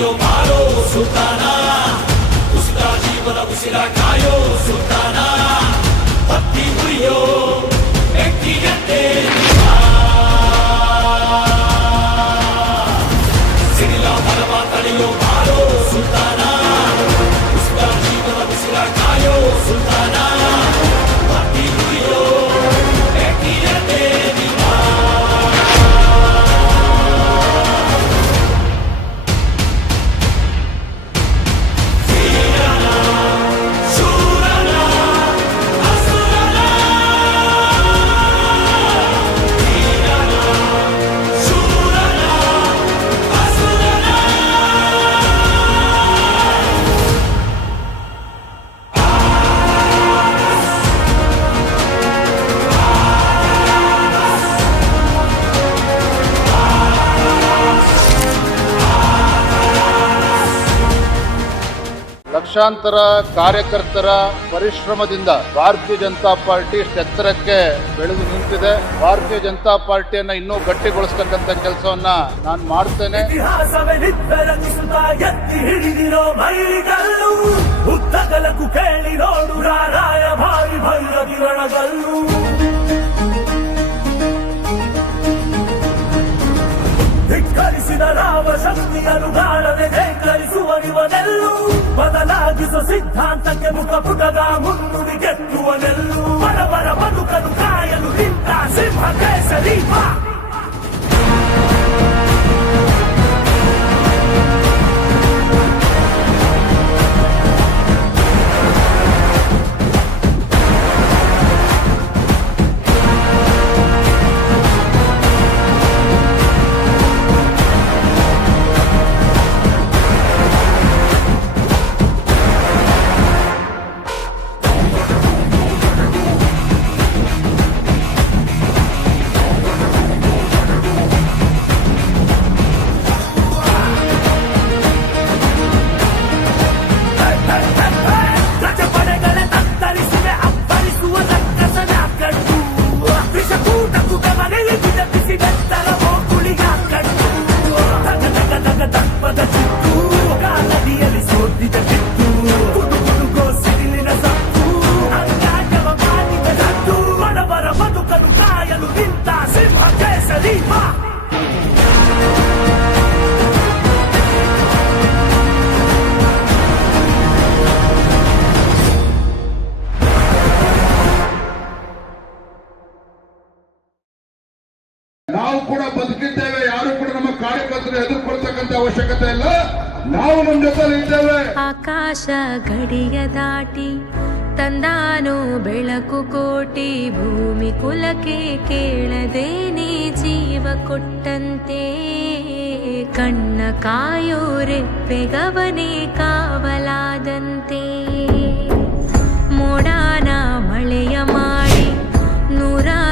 ತಡೆಯೋ ಬಾರೋ ಸುಲ್ತಾನ, ಉಸಿರ ಜೀವನ ಉಸಿರ ಕಾಯೋ ಸುಲ್ತಾನ, ಭಕ್ತಿ ಉಳಿಯೋ ವ್ಯಕ್ತಿಯಂತೆ ಸಿಡಿಲ ಬಲವ ತಡೆಯೋ ಬಾರೋ ಸುಲ್ತಾನ, ಉಸಿರ ಜೀವನ ಉಸಿರ ಕಾಯೋ ಸುಲ್ತಾನ, ಭಕ್ತಿ ಉಳಿಯೋ ವ್ಯಕ್ತಿಯಂತೆ ಲಕ್ಷಾಂತರ ಕಾರ್ಯಕರ್ತರ ಪರಿಶ್ರಮದಿಂದ ಭಾರತೀಯ ಜನತಾ ಪಾರ್ಟಿ ಎತ್ತರಕ್ಕೆ ಬೆಳೆದು ನಿಂತಿದೆ. ಭಾರತೀಯ ಜನತಾ ಪಾರ್ಟಿಯನ್ನ ಇನ್ನೂ ಗಟ್ಟಿಗೊಳಿಸ್ತಕ್ಕಂಥ ಕೆಲಸವನ್ನ ನಾನು ಮಾಡ್ತೇನೆ. ಧಿಕ್ಕರಿಸಿದ ರಾಮ ಶಕ್ತಿಯನ್ನು ಗಾಳದೆ ಧಿಕ್ಕರಿಸುವನಿವನೆಲ್ಲೂ ಬದಲಾಗಿಸುವ ಸಿದ್ಧಾಂತಕ್ಕೆ ಮುಖಪುಟದ ಮುನ್ನುಡಿ ಗೆತ್ತುವನೆಲ್ಲೂ ಬಡವರ ಬದುಕನ್ನು ಕಾಯಲು ನಿಂತ ಸಿಂಹ ಕೇಸರಿ ನಾವು ಕೂಡ ಬದುಕಿದ್ದೇವೆ. ಯಾರು ಕೂಡ ನಮ್ಮ ಕಾರ್ಯಕರ್ತರು ಎದುರುಕೊಳ್ತಕ್ಕಂಥ ಅವಶ್ಯಕತೆ ಇಲ್ಲ. ನಾವು ನಮ್ಮ ಜೊತೆ ಇದ್ದೇವೆ. ಆಕಾಶ ಗಡಿಯ ದಾಟಿ ತಂದಾನು ಬೆಳಕು ಕೋಟಿ, ಭೂಮಿ ಕುಲಕ್ಕೆ ಕೇಳದೇನೆ ಜೀವ ಕೊಟ್ಟಂತೆ, ಕಣ್ಣ ಕಾಯೋ ರೆಪ್ಪೆಗವನೇ ಕಾವಲಾದಂತೆ, ಮೋಡಾನ ಮಳೆಯ ಮಾಡಿ ನೂರಾರು